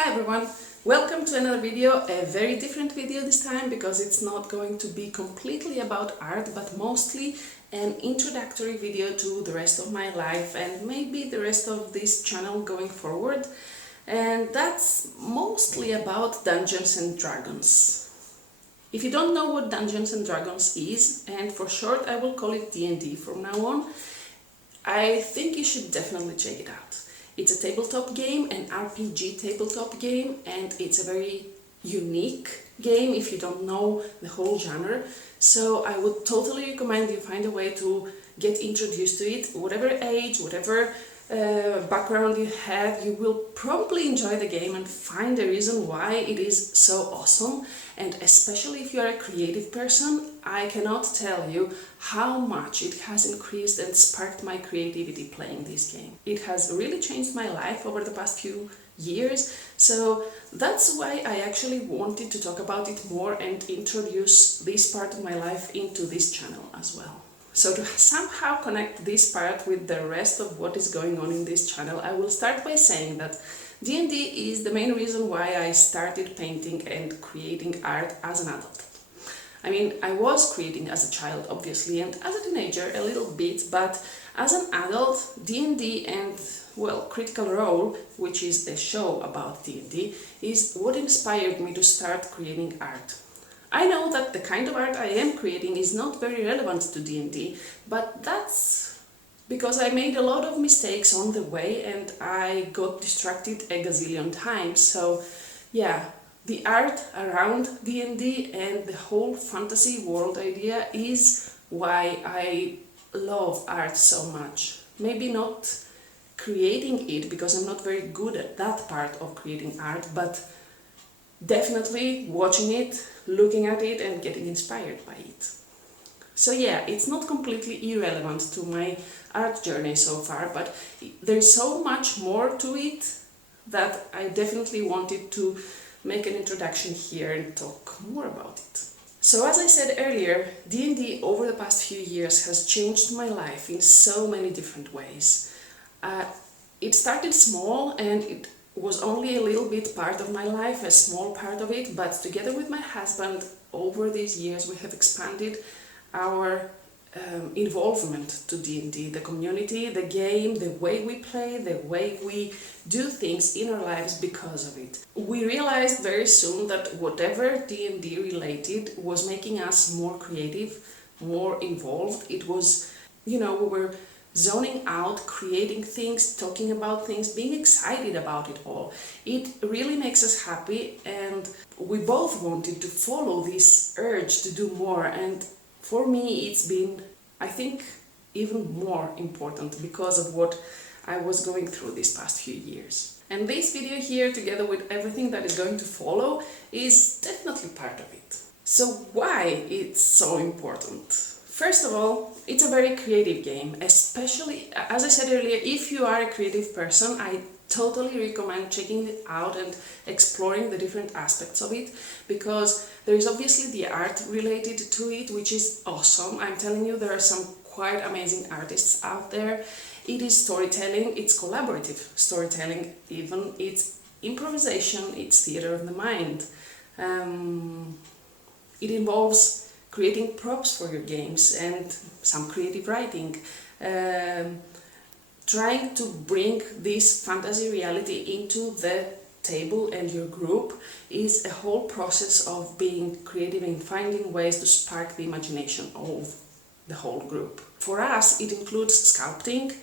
Hi everyone, welcome to another video, a very different video this time because it's not going to be completely about art but mostly an introductory video to the rest of my life and maybe the rest of this channel going forward, and that's mostly about Dungeons and Dragons. If you don't know what Dungeons and Dragons is, and for short I will call it D&D from now on, I think you should definitely check it out. It's a tabletop game, an RPG tabletop game, and it's a very unique game if you don't know the whole genre. So I would totally recommend you find a way to get introduced to it. Whatever age, whatever background you have, you will probably enjoy the game and find a reason why it is so awesome. And especially if you are a creative person, I cannot tell you how much it has increased and sparked my creativity playing this game. It has really changed my life over the past few years, so that's why I actually wanted to talk about it more and introduce this part of my life into this channel as well. So to somehow connect this part with the rest of what is going on in this channel, I will start by saying that D&D is the main reason why I started painting and creating art as an adult. I mean, I was creating as a child, obviously, and as a teenager a little bit, but as an adult, D&D and, well, Critical Role, which is a show about D&D, is what inspired me to start creating art. I know that the kind of art I am creating is not very relevant to D&D, but that's because I made a lot of mistakes on the way and I got distracted a gazillion times. So yeah, the art around D&D and the whole fantasy world idea is why I love art so much. Maybe not creating it, because I'm not very good at that part of creating art, but definitely watching it, looking at it and getting inspired by it. So yeah, it's not completely irrelevant to my art journey so far, but there's so much more to it that I definitely wanted to make an introduction here and talk more about it. So as I said earlier, D&D over the past few years has changed my life in so many different ways. It started small and it was only a little bit part of my life, a small part of it, but together with my husband over these years we have expanded our involvement to D&D, the community, the game, the way we play, the way we do things in our lives because of it. We realized very soon that whatever D&D related was making us more creative, more involved. It was, we were zoning out, creating things, talking about things, being excited about it all. It really makes us happy, and we both wanted to follow this urge to do more, and for me it's been, I think, even more important because of what I was going through these past few years. And this video here, together with everything that is going to follow, is definitely part of it. So why it's so important? First of all, it's a very creative game, especially, as I said earlier, if you are a creative person, I totally recommend checking it out and exploring the different aspects of it, because there is obviously the art related to it, which is awesome. I'm telling you, there are some quite amazing artists out there. It is storytelling, it's collaborative storytelling even, it's improvisation, it's theater of the mind. It involves creating props for your games and some creative writing. Trying to bring this fantasy reality into the table and your group is a whole process of being creative and finding ways to spark the imagination of the whole group. For us, it includes sculpting,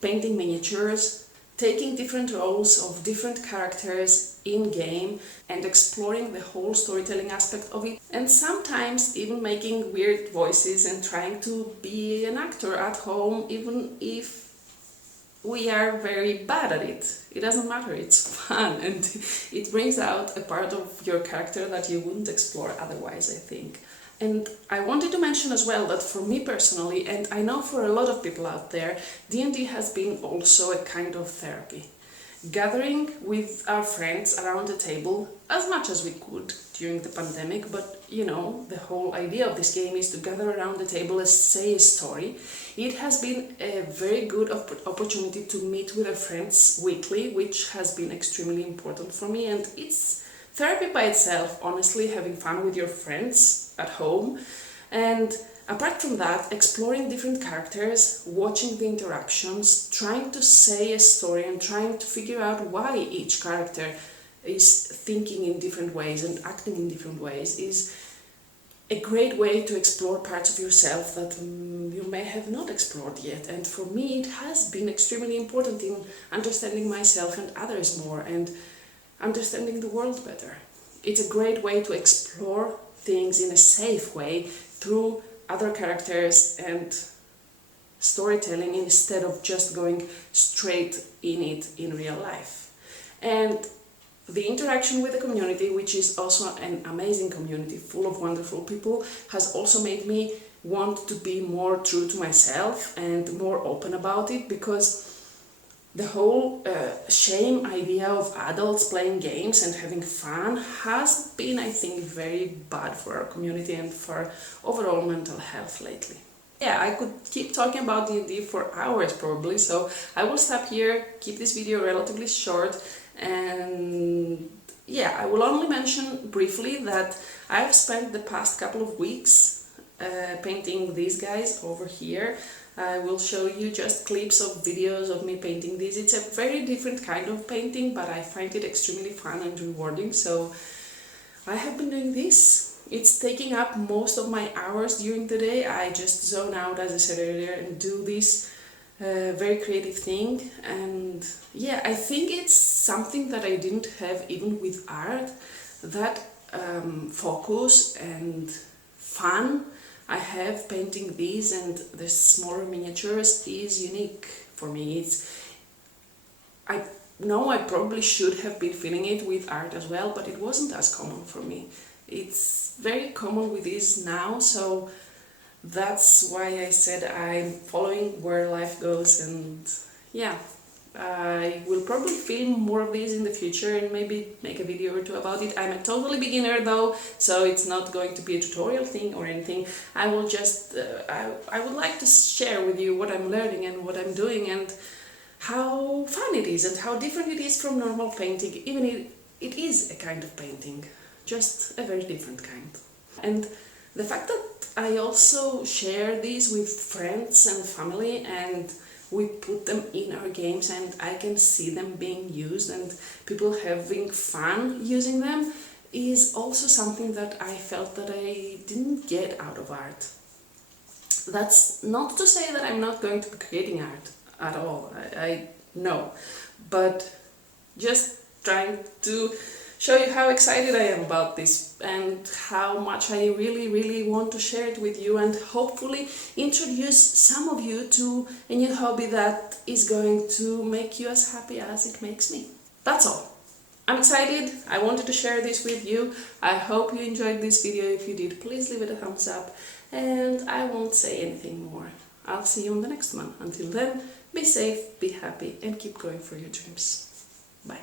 painting miniatures, taking different roles of different characters in-game and exploring the whole storytelling aspect of it, and sometimes even making weird voices and trying to be an actor at home, even if we are very bad at it. It doesn't matter, it's fun and it brings out a part of your character that you wouldn't explore otherwise, I think. And I wanted to mention as well that for me personally, and I know for a lot of people out there, D&D has been also a kind of therapy. gathering with our friends around the table as much as we could during the pandemic, but you know, the whole idea of this game is to gather around the table and say a story. It has been a very good opportunity to meet with our friends weekly, which has been extremely important for me, and it's therapy by itself, honestly, having fun with your friends at home. And apart from that, exploring different characters, watching the interactions, trying to say a story and trying to figure out why each character is thinking in different ways and acting in different ways is a great way to explore parts of yourself that you may have not explored yet. And for me, it has been extremely important in understanding myself and others more and understanding the world better. It's a great way to explore things in a safe way through other characters and storytelling instead of just going straight in it in real life. And the interaction with the community, which is also an amazing community full of wonderful people, has also made me want to be more true to myself and more open about it, because the whole shame idea of adults playing games and having fun has been, I think, very bad for our community and for overall mental health lately. Yeah, I could keep talking about D&D for hours probably, so I will stop here, keep this video relatively short, and yeah, I will only mention briefly that I've spent the past couple of weeks painting these guys over here. I will show you just clips of videos of me painting these. It's a very different kind of painting, but I find it extremely fun and rewarding, so I have been doing this. It's taking up most of my hours during the day. I just zone out, as I said earlier, and do this very creative thing. And yeah, I think it's something that I didn't have even with art, that focus and fun I have painting these and the smaller miniatures is unique for me. I know I probably should have been feeling it with art as well, but it wasn't as common for me. It's very common with these now, so that's why I said I'm following where life goes, and yeah, I will probably film more of these in the future and maybe make a video or two about it. I'm a totally beginner though, so it's not going to be a tutorial thing or anything. I will just, I would like to share with you what I'm learning and what I'm doing and how fun it is and how different it is from normal painting. Even it is a kind of painting, just a very different kind. And the fact that I also share these with friends and family, and we put them in our games and I can see them being used and people having fun using them, is also something that I felt that I didn't get out of art. That's not to say that I'm not going to be creating art at all, I know, but just trying to show you how excited I am about this and how much I really want to share it with you and hopefully introduce some of you to a new hobby that is going to make you as happy as it makes me. That's all. I'm excited, I wanted to share this with you. I hope you enjoyed this video. If you did, please leave it a thumbs up, and I won't say anything more. I'll see you on the next one. Until then, be safe, be happy, and keep going for your dreams. Bye.